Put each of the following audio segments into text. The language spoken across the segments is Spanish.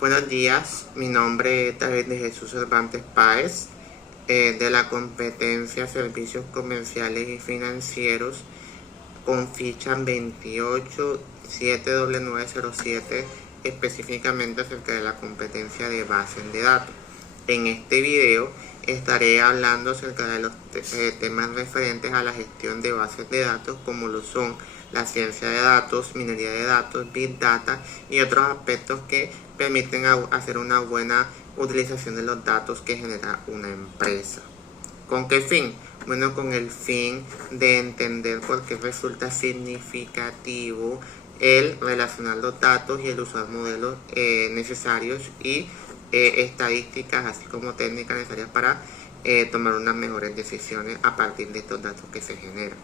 Buenos días, mi nombre es David de Jesús Cervantes Páez, de la competencia Servicios Comerciales y Financieros, con ficha 28-79907, específicamente acerca de la competencia de bases de datos. En este video estaré hablando acerca de los temas referentes a la gestión de bases de datos, como lo son la ciencia de datos, minería de datos, Big Data y otros aspectos que permiten hacer una buena utilización de los datos que genera una empresa. ¿Con qué fin? Bueno, con el fin de entender por qué resulta significativo el relacionar los datos y el usar modelos necesarios y estadísticas, así como técnicas necesarias para tomar unas mejores decisiones a partir de estos datos que se generan.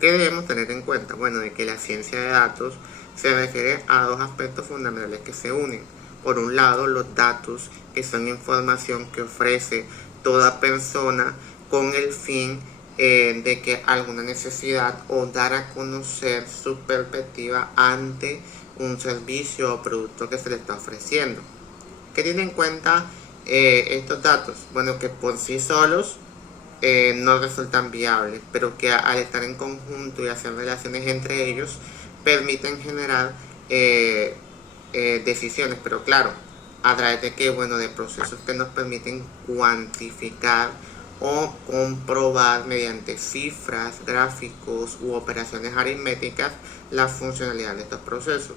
¿Qué debemos tener en cuenta? Bueno, de que la ciencia de datos se refiere a dos aspectos fundamentales que se unen. Por un lado, los datos, que son información que ofrece toda persona con el fin de que alguna necesidad o dar a conocer su perspectiva ante un servicio o producto que se le está ofreciendo. ¿Qué tiene en cuenta estos datos? Bueno, que por sí solos no resultan viables, pero que al estar en conjunto y hacer relaciones entre ellos permiten generar decisiones, pero claro, a través de que, bueno, de procesos que nos permiten cuantificar o comprobar mediante cifras, gráficos u operaciones aritméticas la funcionalidad de estos procesos.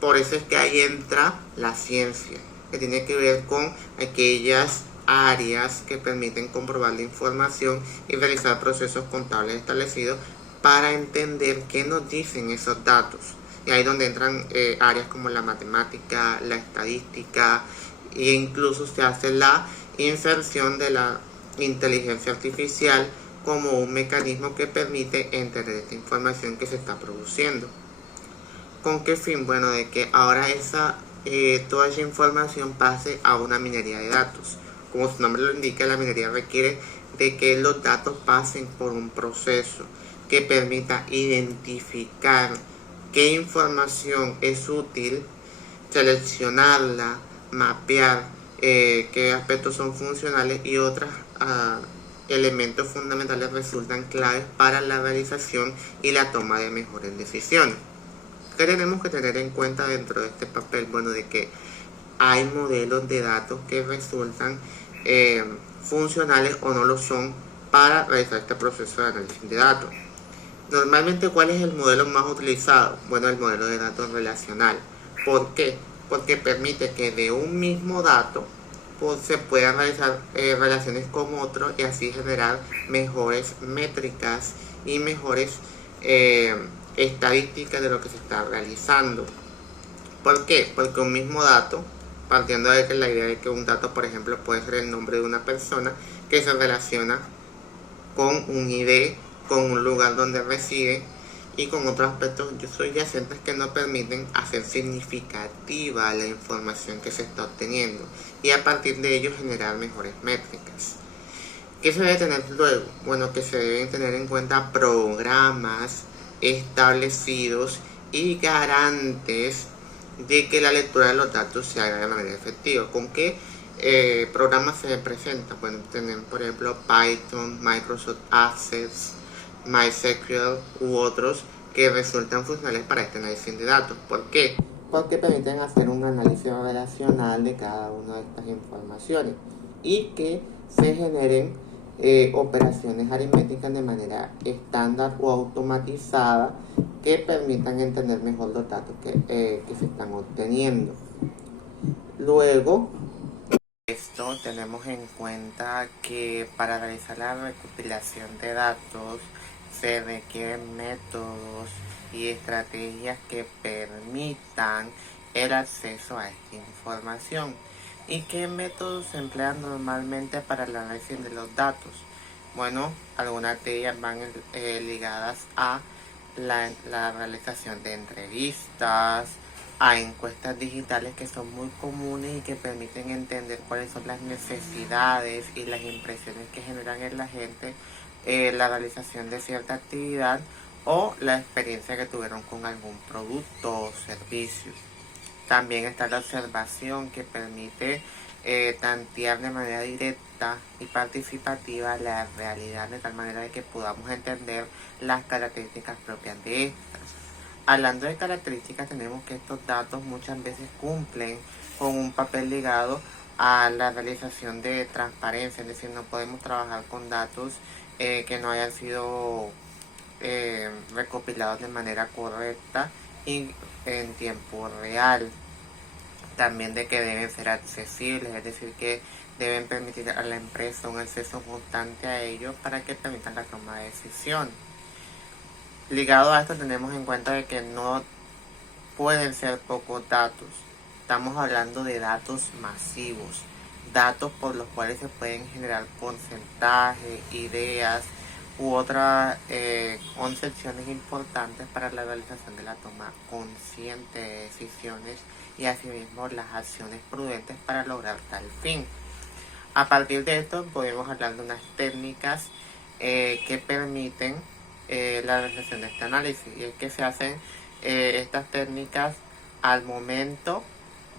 Por eso es que ahí entra la ciencia, que tiene que ver con aquellas áreas que permiten comprobar la información y realizar procesos contables establecidos para entender qué nos dicen esos datos. Y ahí es donde entran áreas como la matemática, la estadística e incluso se hace la inserción de la inteligencia artificial como un mecanismo que permite entender esta información que se está produciendo. ¿Con qué fin? Bueno, de que ahora toda esa información pase a una minería de datos. Como su nombre lo indica, la minería requiere de que los datos pasen por un proceso que permita identificar qué información es útil, seleccionarla, mapear qué aspectos son funcionales y otros elementos fundamentales resultan claves para la realización y la toma de mejores decisiones. ¿Qué tenemos que tener en cuenta dentro de este papel? Bueno, de que hay modelos de datos que resultan funcionales o no lo son para realizar este proceso de análisis de datos. Normalmente, ¿cuál es el modelo más utilizado? Bueno, el modelo de datos relacional. ¿Por qué? Porque permite que de un mismo dato pues, se puedan realizar relaciones con otros y así generar mejores métricas y mejores estadísticas de lo que se está realizando. ¿Por qué? Porque un mismo dato, partiendo de que la idea de que un dato, por ejemplo, puede ser el nombre de una persona que se relaciona con un ID, con un lugar donde reside y con otros aspectos subyacentes que nos permiten hacer significativa la información que se está obteniendo y a partir de ello generar mejores métricas. ¿Qué se debe tener luego? Bueno, que se deben tener en cuenta programas establecidos y garantes de que la lectura de los datos se haga de manera efectiva. ¿Con qué programas se presentan? Bueno, tenemos por ejemplo Python, Microsoft Access, MySQL u otros que resultan funcionales para este análisis de datos. ¿Por qué? Porque permiten hacer un análisis relacional de cada una de estas informaciones y que se generen operaciones aritméticas de manera estándar o automatizada que permitan entender mejor los datos que se están obteniendo. Luego, esto tenemos en cuenta que para realizar la recopilación de datos se requieren métodos y estrategias que permitan el acceso a esta información. ¿Y qué métodos se emplean normalmente para el análisis de los datos? Bueno, algunas de ellas van ligadas a la realización de entrevistas, a encuestas digitales que son muy comunes y que permiten entender cuáles son las necesidades y las impresiones que generan en la gente la realización de cierta actividad o la experiencia que tuvieron con algún producto o servicio. También está la observación, que permite tantear de manera directa y participativa la realidad, de tal manera de que podamos entender las características propias de estas. Hablando de características, tenemos que estos datos muchas veces cumplen con un papel ligado a la realización de transparencia, es decir, no podemos trabajar con datos que no hayan sido recopilados de manera correcta y en tiempo real. También de que deben ser accesibles, es decir, que deben permitir a la empresa un acceso constante a ellos para que permitan la toma de decisión. Ligado a esto, tenemos en cuenta de que no pueden ser pocos datos. Estamos hablando de datos masivos, datos por los cuales se pueden generar porcentajes, ideas u otras concepciones importantes para la realización de la toma consciente de decisiones y asimismo las acciones prudentes para lograr tal fin. A partir de esto podemos hablar de unas técnicas que permiten la realización de este análisis, y es que se hacen estas técnicas al momento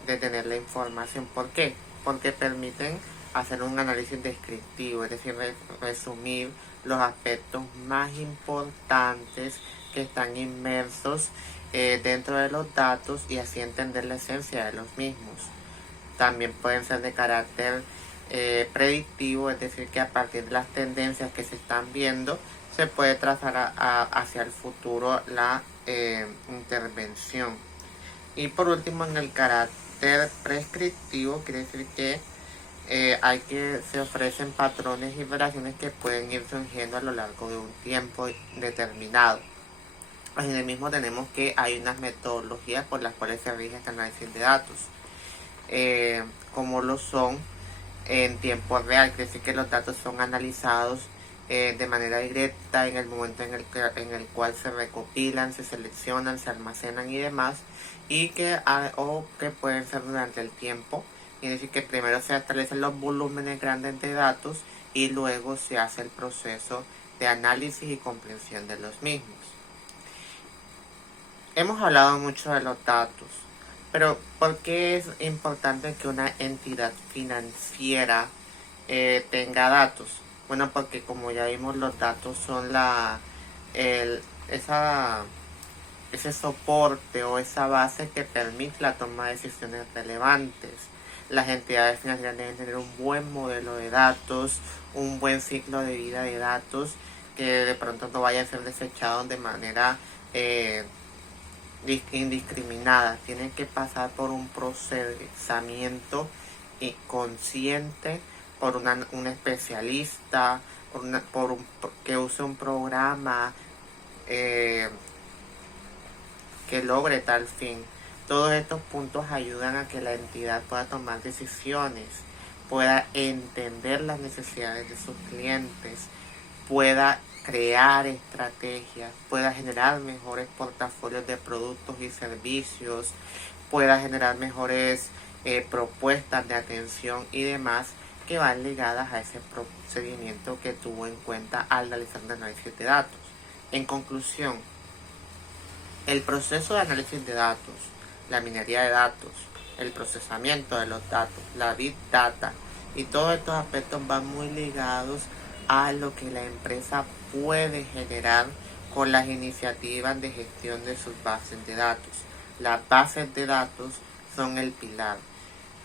de tener la información. ¿Por qué? Porque permiten hacer un análisis descriptivo, es decir, resumir los aspectos más importantes que están inmersos dentro de los datos y así entender la esencia de los mismos. También pueden ser de carácter predictivo, es decir, que a partir de las tendencias que se están viendo se puede trazar hacia el futuro la intervención. Y por último, en el carácter prescriptivo, quiere decir que se ofrecen patrones y relaciones que pueden ir surgiendo a lo largo de un tiempo determinado. Asimismo, tenemos que hay unas metodologías por las cuales se rige este análisis de datos, como lo son en tiempo real, quiere decir que los datos son analizados de manera directa en el momento en el cual se recopilan, se seleccionan, se almacenan y demás, y que pueden ser durante el tiempo. Quiere decir que primero se establecen los volúmenes grandes de datos y luego se hace el proceso de análisis y comprensión de los mismos. Hemos hablado mucho de los datos, pero ¿por qué es importante que una entidad financiera tenga datos? Bueno, porque como ya vimos, los datos son ese soporte o esa base que permite la toma de decisiones relevantes. Las entidades financieras deben tener un buen modelo de datos, un buen ciclo de vida de datos, que de pronto no vayan a ser desechados de manera indiscriminada. Tienen que pasar por un procesamiento consciente por un especialista, que use un programa que logre tal fin. Todos estos puntos ayudan a que la entidad pueda tomar decisiones, pueda entender las necesidades de sus clientes, pueda crear estrategias, pueda generar mejores portafolios de productos y servicios, pueda generar mejores propuestas de atención y demás, que van ligadas a ese procedimiento que tuvo en cuenta al realizar el análisis de datos. En conclusión, el proceso de análisis de datos, la minería de datos, el procesamiento de los datos, la Big Data y todos estos aspectos van muy ligados a lo que la empresa puede generar con las iniciativas de gestión de sus bases de datos. Las bases de datos son el pilar.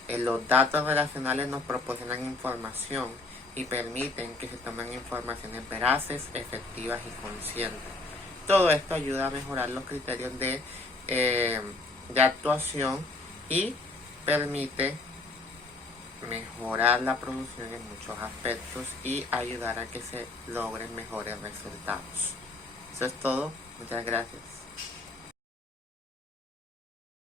Los datos relacionales nos proporcionan información y permiten que se tomen informaciones veraces, efectivas y conscientes. Todo esto ayuda a mejorar los criterios de actuación y permite mejorar la producción en muchos aspectos y ayudar a que se logren mejores resultados. Eso es todo. Muchas gracias.